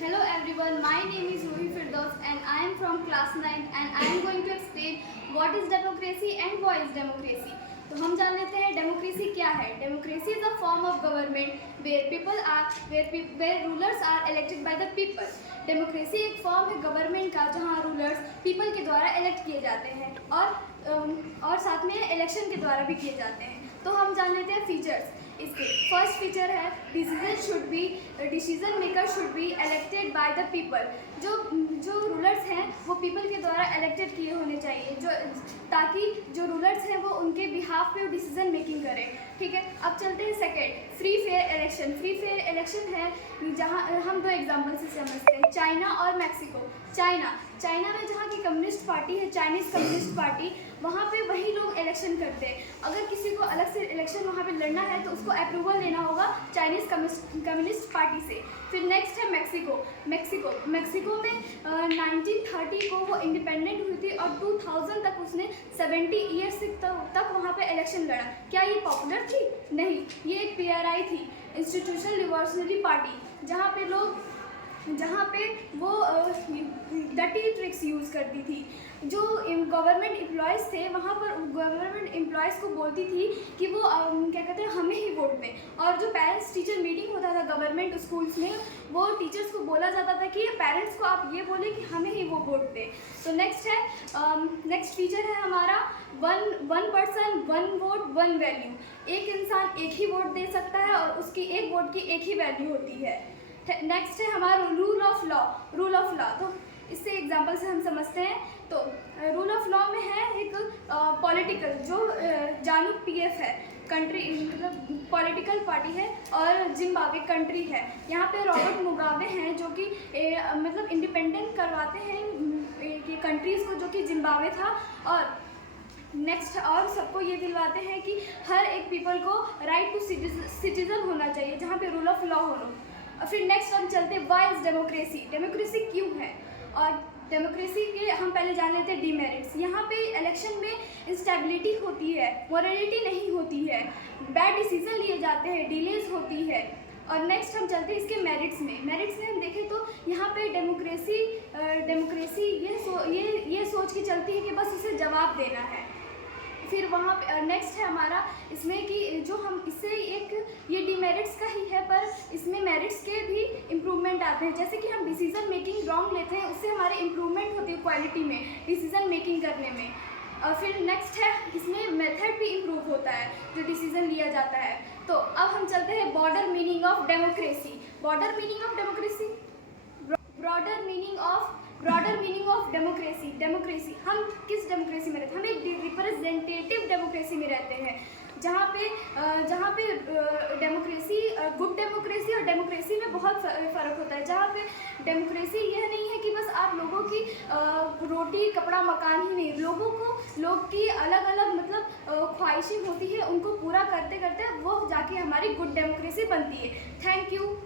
Hello everyone, my name is Ruhi Firdaus and I am from class 9 and I am going to explain what is democracy and why is democracy. तो हम जान लेते हैं democracy क्या है. Democracy is a form of government where rulers are elected by the people. Democracy एक form है government का जहाँ रूलर्स पीपल के द्वारा इलेक्ट किए जाते हैं और साथ में इलेक्शन के द्वारा भी किए जाते हैं. तो हम जान लेते हैं फीचर्स इसके. फर्स्ट फीचर है decision maker should be elected by the people. जो रूलर्स हैं वो पीपल के द्वारा इलेक्टेड किए होने चाहिए ताकि जो रूलर्स हैं वो उनके बिहाफ पे डिसीजन मेकिंग करें. ठीक है, अब चलते हैं second, free fair election. Free fair election है जहाँ हम दो एग्जाम्पल से समझते हैं, चाइना और मैक्सिको. चाइना में जहाँ की कम्युनिस्ट पार्टी है, चाइनीज़ कम्युनिस्ट पार्टी, वहाँ पे वही लोग इलेक्शन करते हैं. अगर किसी को अलग से इलेक्शन वहाँ पे लड़ना है तो उसको अप्रूवल लेना होगा चाइनीज़ कम्युनिस्ट पार्टी से. फिर नेक्स्ट है मैक्सिको में 1930 को वो इंडिपेंडेंट हुई थी और 2000 तक उसने 70 ईयर्स तक वहाँ पे इलेक्शन लड़ा. क्या ये पॉपुलर थी? नहीं, ये एक PRI थी, इंस्टीट्यूशनल रिवॉल्यूशनरी पार्टी, जहाँ पे वो डटी ट्रिक्स यूज़ करती थी. जो गवर्नमेंट एम्प्लॉयज़ थे वहाँ पर गवर्नमेंट एम्प्लॉयज़ को बोलती थी कि वो क्या कहते हैं हमें ही वोट दें. और जो पेरेंट्स टीचर मीटिंग होता था गवर्नमेंट स्कूल्स में, वो टीचर्स को बोला जाता था कि पेरेंट्स को आप ये बोलें कि हमें ही वो वोट दें. तो नेक्स्ट फीचर है हमारा one person one vote one value. एक इंसान एक ही वोट दे सकता है और उसकी एक वोट की एक ही वैल्यू होती है. नेक्स्ट है हमारा रूल ऑफ लॉ. तो इससे एग्जांपल से हम समझते हैं. तो रूल ऑफ लॉ में है एक पॉलिटिकल जो जानू PF है, कंट्री मतलब पॉलिटिकल पार्टी है, और जिम्बाब्वे कंट्री है. यहाँ पे रॉबर्ट मुगाबे हैं जो कि मतलब इंडिपेंडेंट करवाते हैं कंट्रीज़ को, जो कि जिम्बाब्वे था. और नेक्स्ट और सबको ये दिलवाते हैं कि हर एक पीपल को राइट टू सिटीजन होना चाहिए जहाँ पे रूल ऑफ लॉ हो. फिर नेक्स्ट हम चलते हैं व्हाई इज डेमोक्रेसी क्यों है. और डेमोक्रेसी के हम पहले जान लेते हैं डीमेरिट्स. यहाँ पे इलेक्शन में इंस्टेबिलिटी होती है, मोरालिटी नहीं होती है, बैड डिसीजन लिए जाते हैं, डिलेज होती है. और नेक्स्ट हम चलते हैं इसके मेरिट्स में हम देखें तो यहाँ पे डेमोक्रेसी ये सोच के चलती है कि बस उसे जवाब देना है. फिर वहाँ पे नेक्स्ट है हमारा इसमें कि जो हम इससे ये डीमेरिट्स का ही है, पर इसमें मेरिट्स के भी इम्प्रूवमेंट आते हैं. जैसे कि हम डिसीजन मेकिंग रॉन्ग लेते हैं, उससे हमारे इम्प्रूवमेंट होती है क्वालिटी में, डिसीजन मेकिंग करने में. और फिर नेक्स्ट है इसमें मेथड भी इम्प्रूव होता है जो डिसीजन लिया जाता है. तो अब हम चलते हैं broader meaning of democracy. Broader meaning of democracy. हम किस डेमोक्रेसी में रहते हैं? हम एक रिप्रेजेंटेटिव डेमोक्रेसी में रहते हैं जहाँ पे डेमोक्रेसी गुड डेमोक्रेसी और डेमोक्रेसी में बहुत फ़र्क होता है. जहाँ पे डेमोक्रेसी यह नहीं है कि बस आप लोगों की रोटी कपड़ा मकान ही नहीं, लोग की अलग अलग मतलब ख्वाहिशें होती है, उनको पूरा करते करते वो जाके हमारी गुड डेमोक्रेसी बनती है. Thank you.